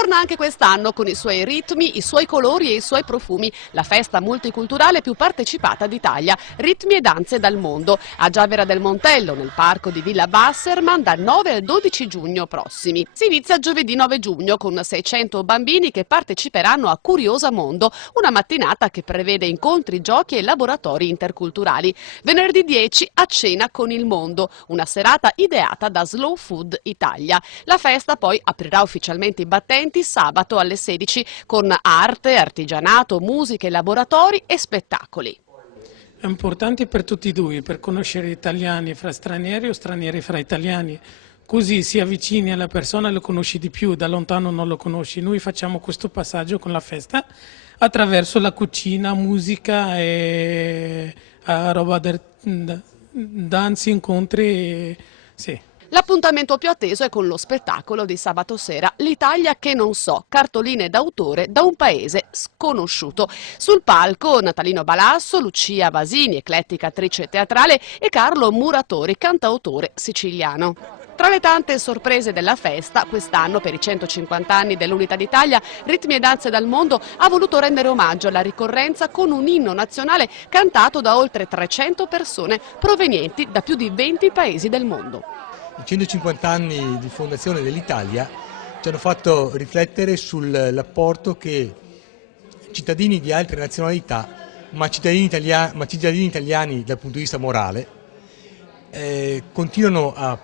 Torna anche quest'anno con i suoi ritmi, i suoi colori e i suoi profumi. La festa multiculturale più partecipata d'Italia, Ritmi e danze dal mondo, a Giavera del Montello, nel parco di Villa Basserman, dal 9 al 12 giugno prossimi. Si inizia giovedì 9 giugno con 600 bambini che parteciperanno a Curiosa Mondo, una mattinata che prevede incontri, giochi e laboratori interculturali. Venerdì 10 a cena con il mondo, una serata ideata da Slow Food Italia. La festa poi aprirà ufficialmente i battenti sabato alle 16 con arte, artigianato, musiche, laboratori e spettacoli. È importante per tutti e due, per conoscere italiani fra stranieri o stranieri fra italiani. Così si avvicini alla persona, lo conosci di più, da lontano non lo conosci. Noi facciamo questo passaggio con la festa attraverso la cucina, musica e roba danze, incontri. Sì. L'appuntamento più atteso è con lo spettacolo di sabato sera L'Italia che non so, cartoline d'autore da un paese sconosciuto. Sul palco Natalino Balasso, Lucia Vasini, eclettica attrice teatrale, e Carlo Muratori, cantautore siciliano. Tra le tante sorprese della festa, quest'anno per i 150 anni dell'Unità d'Italia, Ritmi e danze dal mondo ha voluto rendere omaggio alla ricorrenza con un inno nazionale cantato da oltre 300 persone provenienti da più di 20 paesi del mondo. I 150 anni di fondazione dell'Italia ci hanno fatto riflettere sull'apporto che cittadini di altre nazionalità, ma cittadini italiani dal punto di vista morale, continuano a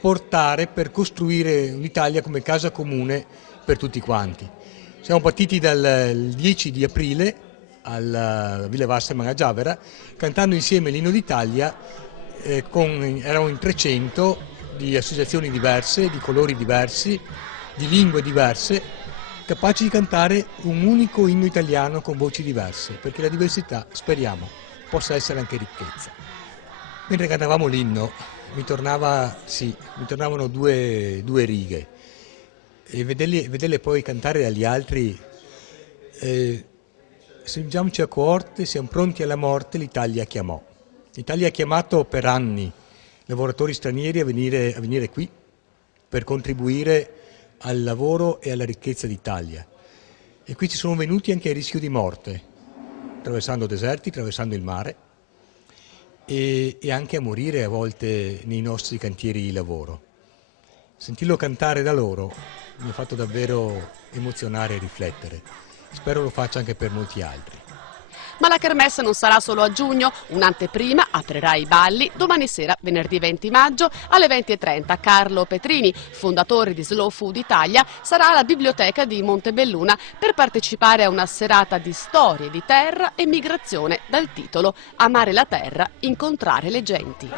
portare per costruire l'Italia come casa comune per tutti quanti. Siamo partiti dal 10 di aprile alla Villa Wasserman a Giavera, cantando insieme l'Inno d'Italia, erano in 300 di associazioni diverse, di colori diversi, di lingue diverse, capaci di cantare un unico inno italiano con voci diverse, perché la diversità, speriamo, possa essere anche ricchezza. Mentre cantavamo l'inno mi tornavano due righe, e vederle poi cantare dagli altri, stringiamoci a coorte, siamo pronti alla morte, l'Italia chiamò. L'Italia ha chiamato per anni lavoratori stranieri a venire qui per contribuire al lavoro e alla ricchezza d'Italia. E qui ci sono venuti anche a rischio di morte, attraversando deserti, attraversando il mare e anche a morire a volte nei nostri cantieri di lavoro. Sentirlo cantare da loro mi ha fatto davvero emozionare e riflettere. Spero lo faccia anche per molti altri. Ma la kermesse non sarà solo a giugno, un'anteprima aprirà i balli domani sera, venerdì 20 maggio, alle 20:30. Carlo Petrini, fondatore di Slow Food Italia, sarà alla biblioteca di Montebelluna per partecipare a una serata di storie di terra e migrazione dal titolo Amare la terra, incontrare le genti.